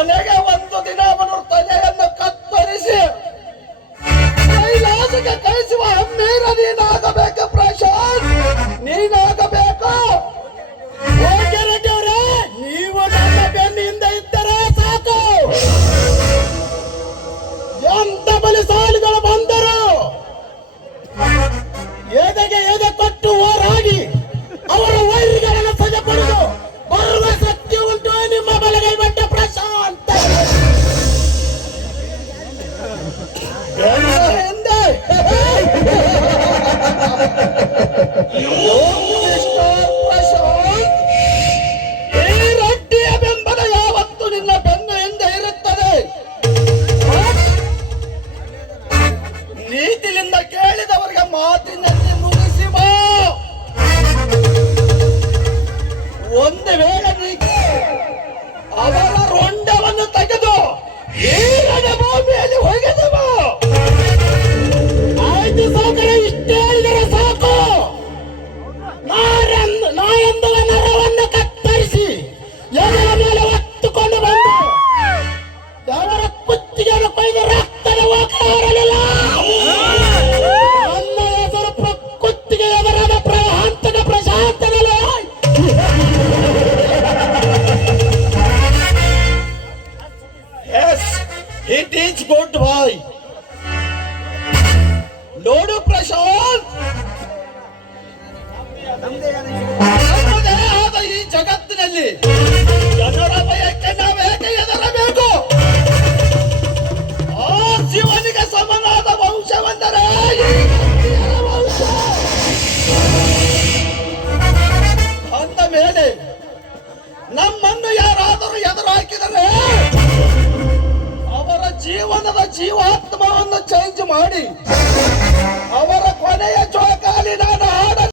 ಕೊನೆಗೆ ಒಂದು ದಿನ ಅವನು ತಲೆಯನ್ನು ಕತ್ತರಿಸಿ ಕೈಲಾಸಕ್ಕೆ ಕಳಿಸುವ ಹಮ್ಮೀರ ನೀನಾಗಬೇಕು ಪ್ರಶಾಂತ್, ನೀನಾಗಬೇಕು. ರೆಡ್ಡಿ ಅವರೇ, ನೀವು ನನ್ನ ಬೆನ್ನಿಂದ ಇದ್ದರೆ ಸಾಕು. ಎಂತ ಬಲಿಸಾಲಿಗಳು ಬಂದರು ಎದೆಗೆ ಎದೆ ಕೊಟ್ಟು ಹೋರಾಡಿ ಅವರ ವೈರಿಗಳನ್ನು ಸಜೆ ಪಡೆದು ಬರುವ ಶಕ್ತಿ ಉಂಟು ನಿಮ್ಮ ಬಲಗೈ ಬಟ್ಟ ಪ್ರಶಾಂತ್. ಹಿಂದೆ ಪ್ರಶಾಂತ್, ಈ ರಡ್ಡಿಯ ಬೆಂಬಲ ಯಾವತ್ತು ನಿನ್ನ ಬೆನ್ನ ಹಿಂದೆ ಇರುತ್ತದೆ. ನೀತಿಯಿಂದ ಕೇಳಿದವರಿಗೆ ಮಾತಿನಲ್ಲಿ ಮುಗಿಸಿ ಬಾ. ಒಂದು ವೇಳೆ ಅವರ ರೊಂಡವನ್ನು ತೆಗೆದು ಈರನ ಭೂಮಿಯಲ್ಲಿ ಒಗೆದವ. ಆಯ್ತು ಸಾಕರೆ, ಇಷ್ಟೇ ಹೇಳಿದರೆ ಸಾಕು. ನಾ ಎಂಬುವ ನರವನ್ನು ಕತ್ತರಿಸಿ ಎದರ ಮೇಲೆ ಹೊತ್ತುಕೊಂಡು ಬಂದು ಅವರ ಕುತ್ತಿಗೆಯನ್ನು ಕೊಯ್ದು ರಕ್ತದ ಹೋಗಲಿಲ್ಲ. ನನ್ನ ಹೆಸರು ಕುತ್ತಿಗೆ ಎದರಾದ ಹಂತಕ ಪ್ರಶಾಂತನಲ್ಲ. Yes, it is good boy. ನೋಡು ಪ್ರಶಾಂತ್, ನಮ್ಮದೇ ಆದ ಈ ಜಗತ್ತಿನಲ್ಲಿ ಜನರ ಭಯಕ್ಕೆ ನಾವು ಹೇಗೆ ಹೆದರಬೇಕು? ಆ ಶಿವನಿಗೆ ಸಮನಾದ ವಂಶವೆಂದರೆ ಈ ಕ್ಷತ್ರಿಯರ ವಂಶ. ಅಂದ ಮೇಲೆ ನಮ್ಮನ್ನು ಯಾರಾದರೂ ಎದುರು ಹಾಕಿದರೆ ಅವರ ಜೀವನದ ಜೀವಾತ್ಮವನ್ನು ಚೇಂಜ್ ಮಾಡಿ ಅವರ ಕೊನೆಯ ಜೋಕಾಲಿ ನಾನು